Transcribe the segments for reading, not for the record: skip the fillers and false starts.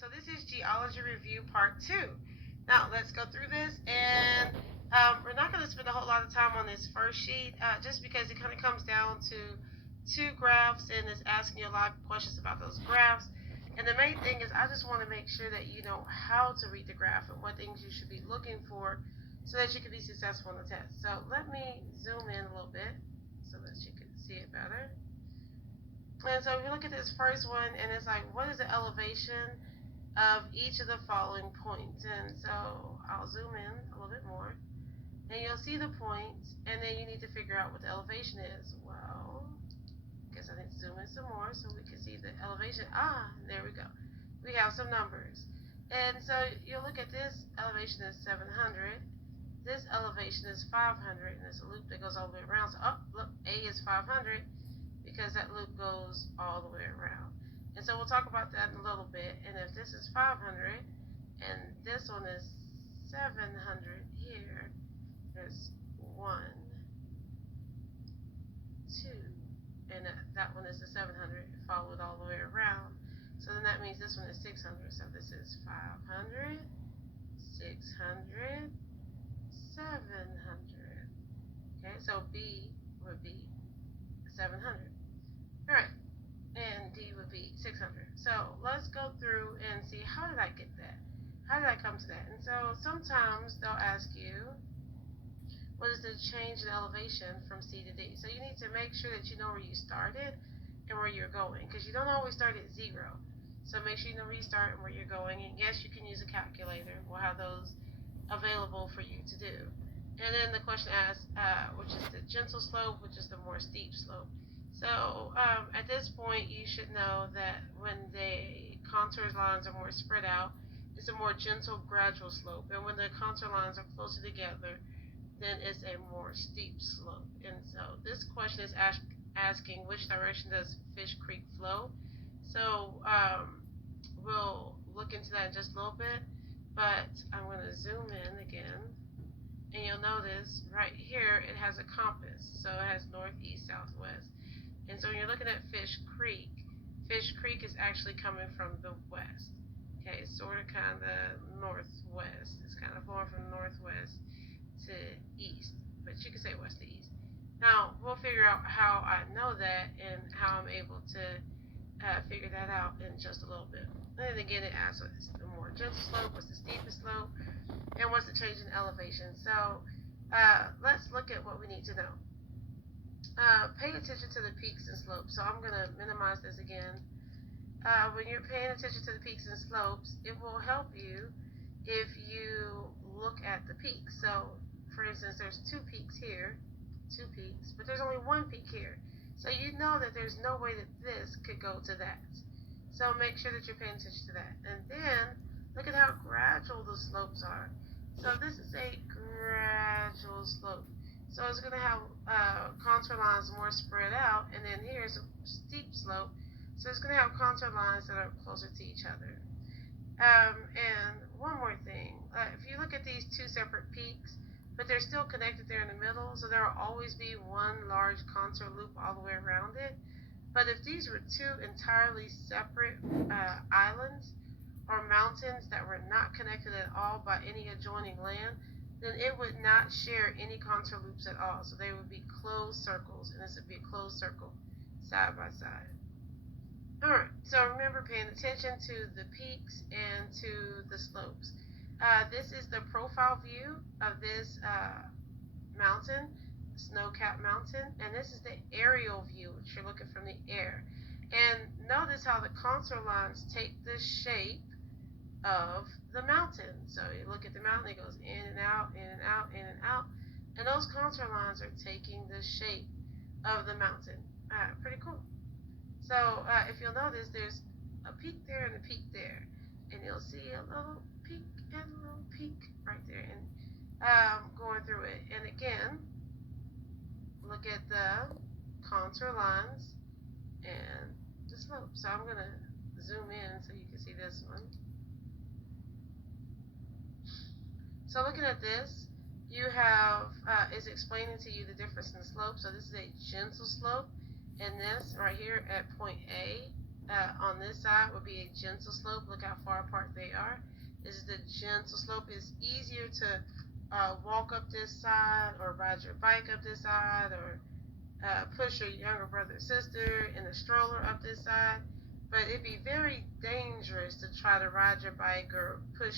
so this is Geology Review Part 2. Now, let's go through this, and we're not going to spend a whole lot of time on this first sheet, just because it kind of comes down to two graphs, and it's asking you a lot of questions about those graphs. And the main thing is I just want to make sure that you know how to read the graph and what things you should be looking for so that you can be successful in the test. So let me zoom in a little bit so that you can see it better. And so if you look at this first one, and it's like, what is the elevation of each of the following points? And so I'll zoom in a little bit more, and you'll see the points, and then you need to figure out what the elevation is. Well, I guess I need to zoom in some more so we can see the elevation. There we go. We have some numbers. And so you'll look at this elevation is 700. This elevation is 500, and it's a loop that goes all the way around. So, look, A is 500 because that loop goes all the way around. And so we'll talk about that in a little bit. And if this is 500 and this one is 700 here, there's 1, 2, and that one is the 700 followed all the way around. So then that means this one is 600. So this is 500, 600, 700. Okay, so B would be 700. All right, and D would be 600. So let's go through and see, how did I get that? How did I come to that? And so sometimes they'll ask you, what is the change in elevation from C to D? So you need to make sure that you know where you started and where you're going, because you don't always start at 0. So make sure you know where you start and where you're going. And yes, you can use a calculator. We'll have those available for you to do. And then the question asks, which is the gentle slope, which is the more steep slope. So at this point, you should know that when the contour lines are more spread out, it's a more gentle, gradual slope. And when the contour lines are closer together, then it's a more steep slope. And so this question is asking, which direction does Fish Creek flow? So we'll look into that in just a little bit, but I'm going to zoom in again, and you'll notice right here it has a compass. So it has north, east, south, west. And so when you're looking at Fish Creek is actually coming from the west. Okay, sort of kind of northwest. It's kind of going from northwest to east, but you can say west to east. Now, we'll figure out how I know that and how I'm able to figure that out in just a little bit. And then again, it asks what's the more gentle slope, what's the steepest slope, and what's the change in elevation. So let's look at what we need to know. Pay attention to the peaks and slopes. So I'm going to minimize this again. When you're paying attention to the peaks and slopes, it will help you if you look at the peaks. So for instance, there's 2 peaks here, 2 peaks, but there's only 1 peak here. So you know that there's no way that this could go to that. So make sure that you're paying attention to that. And then look at how gradual the slopes are. So this is a gradual slope. So it's going to have contour lines more spread out, and then here's a steep slope. So it's going to have contour lines that are closer to each other. And one more thing, if you look at these 2 separate peaks, but they're still connected there in the middle, so there will always be one large contour loop all the way around it. But if these were 2 entirely separate islands or mountains that were not connected at all by any adjoining land, then it would not share any contour loops at all. So they would be closed circles, and this would be a closed circle side by side. Alright, so remember paying attention to the peaks and to the slopes. This is the profile view of this mountain, snow-capped mountain, and this is the aerial view, which you're looking from the air. And notice how the contour lines take the shape of the mountain. So you look at the mountain, it goes in and out, in and out, in and out, and those contour lines are taking the shape of the mountain. Pretty cool. So if you'll notice, there's a peak there and a peak there, and you'll see a little peak and a little peak right there, and going through it. And again, look at the contour lines and the slope. So I'm going to zoom in so you can see this one. So looking at this, you have, is explaining to you the difference in slope. So this is a gentle slope, and this right here at point A on this side would be a gentle slope. Look how far apart they are. This is the gentle slope. It's easier to walk up this side or ride your bike up this side or push your younger brother or sister in a stroller up this side. But it'd be very dangerous to try to ride your bike or push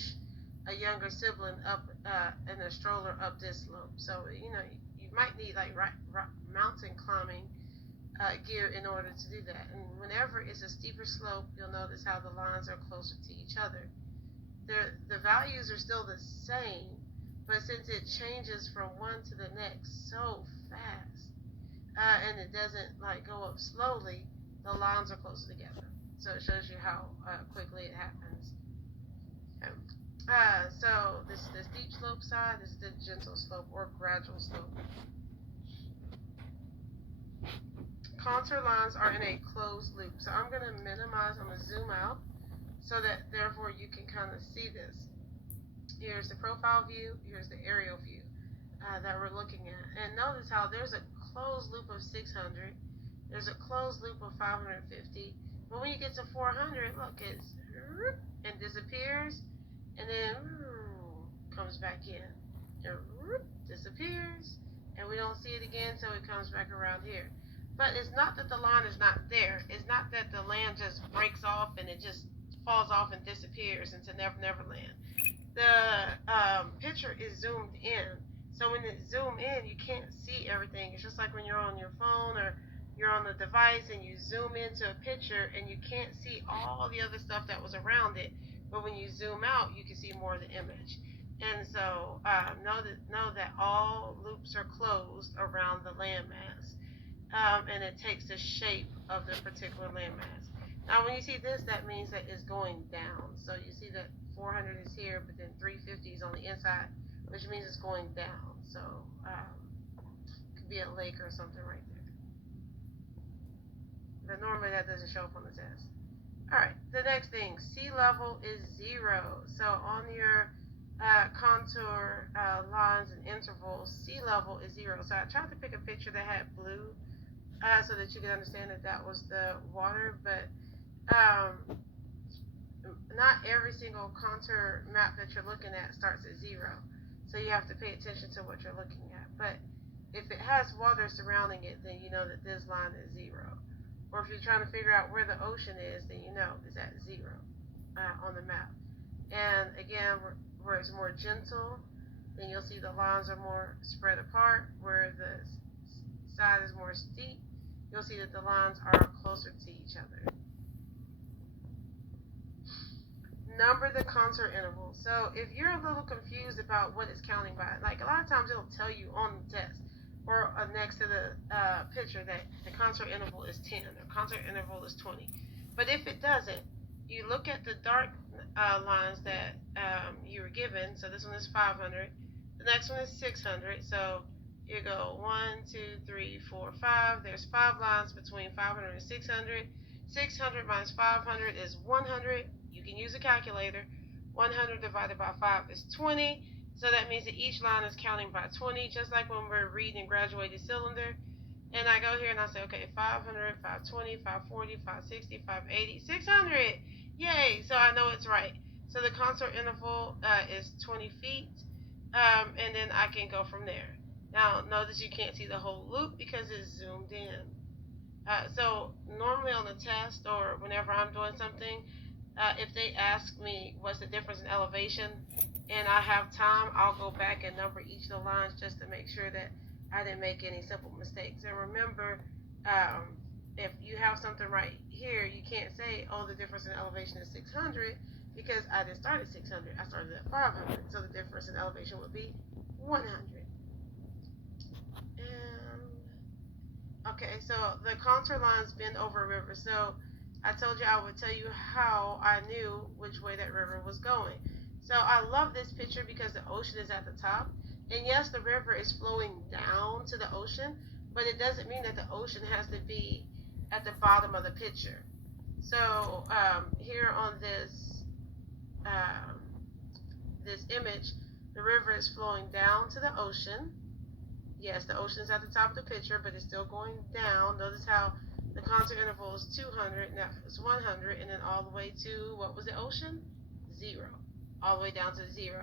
a younger sibling up in a stroller up this slope. So, you know, you might need like mountain climbing gear in order to do that. And whenever it's a steeper slope, you'll notice how the lines are closer to each other. The values are still the same, but since it changes from one to the next so fast, and it doesn't like go up slowly, the lines are closer together. So it shows you how quickly it happens. Okay. So this is the steep slope side, this is the gentle slope or gradual slope. Contour lines are in a closed loop. So I'm going to minimize, I'm going to zoom out so that therefore you can kind of see this. Here's the profile view, here's the aerial view that we're looking at. And notice how there's a closed loop of 600, there's a closed loop of 550, but when you get to 400, look, it's and disappears, and then comes back in, and disappears, and we don't see it again, so it comes back around here. But it's not that the line is not there. It's not that the land just breaks off and it just falls off and disappears into Never Land. The picture is zoomed in. So when it's zoomed in, you can't see everything. It's just like when you're on your phone or you're on the device and you zoom into a picture and you can't see all the other stuff that was around it. But when you zoom out, you can see more of the image. And so know that all loops are closed around the landmass. And it takes the shape of the particular landmass. Now, when you see this, that means that it's going down. So you see that 400 is here, but then 350 is on the inside, which means it's going down. So it could be a lake or something right there. But normally that doesn't show up on the test. All right, the next thing, sea level is 0. So on your contour lines and intervals, sea level is 0. So I tried to pick a picture that had blue so that you can understand that that was the water, but not every single contour map that you're looking at starts at 0. So you have to pay attention to what you're looking at. But if it has water surrounding it, then you know that this line is 0. Or if you're trying to figure out where the ocean is, then you know it's at 0 on the map. And again, where it's more gentle, then you'll see the lines are more spread apart. Where the side is more steep, you'll see that the lines are closer to each other. Number the contour intervals. So if you're a little confused about what it's counting by, like a lot of times it'll tell you on the test or next to the picture that the contour interval is 10 or contour interval is 20. But if it doesn't, you look at the dark lines that you were given. So this one is 500. The next one is 600. So you go 1, 2, 3, 4, 5. There's 5 lines between 500 and 600. 600 minus 500 is 100. You can use a calculator. 100 divided by 5 is 20. So that means that each line is counting by 20, just like when we're reading graduated cylinder. And I go here and I say, okay, 500, 520, 540, 560, 580, 600. Yay! So I know it's right. So the contour interval is 20 feet. And then I can go from there. Now, notice you can't see the whole loop because it's zoomed in. So normally on the test or whenever I'm doing something, if they ask me what's the difference in elevation and I have time, I'll go back and number each of the lines just to make sure that I didn't make any simple mistakes. And remember, if you have something right here, you can't say, oh, the difference in elevation is 600 because I didn't start at 600. I started at 500. So the difference in elevation would be 100. Okay, so the contour lines bend over a river. So I told you I would tell you how I knew which way that river was going. So I love this picture because the ocean is at the top. And yes, the river is flowing down to the ocean, but it doesn't mean that the ocean has to be at the bottom of the picture. So here on this image, the river is flowing down to the ocean. Yes, the ocean is at the top of the picture, but it's still going down. Notice how The contour interval is 200, and that is 100, and then all the way to, what was the ocean? 0. All the way down to 0.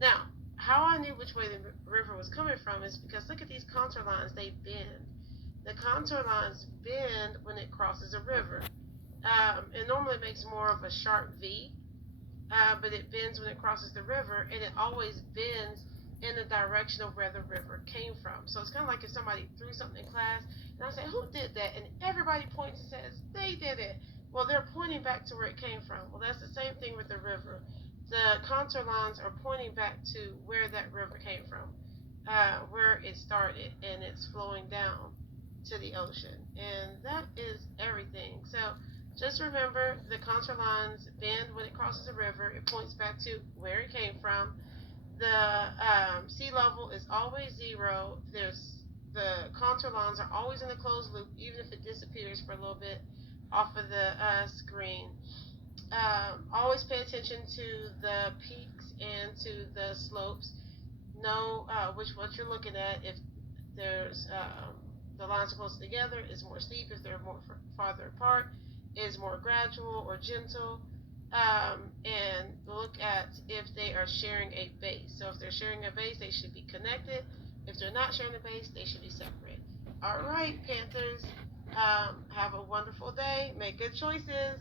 Now, how I knew which way the river was coming from is because look at these contour lines, they bend. The contour lines bend when it crosses a river. It normally makes more of a sharp V, but it bends when it crosses the river, and it always bends in the direction of where the river came from. So it's kind of like if somebody threw something in class, and I say, who did that? And everybody points and says, they did it. Well, they're pointing back to where it came from. Well, that's the same thing with the river. The contour lines are pointing back to where that river came from, where it started, and it's flowing down to the ocean. And that is everything. So just remember, the contour lines bend when it crosses a river. It points back to where it came from. The sea level is always 0. The contour lines are always in a closed loop, even if it disappears for a little bit off of the screen. Always pay attention to the peaks and to the slopes. Know what you're looking at. If there's the lines are close together, it's more steep. If they're more farther apart, is more gradual or gentle. And look at if they are sharing a base. So if they're sharing a base, they should be connected. If they're not sharing a base, they should be separate. All right, Panthers, have a wonderful day. Make good choices.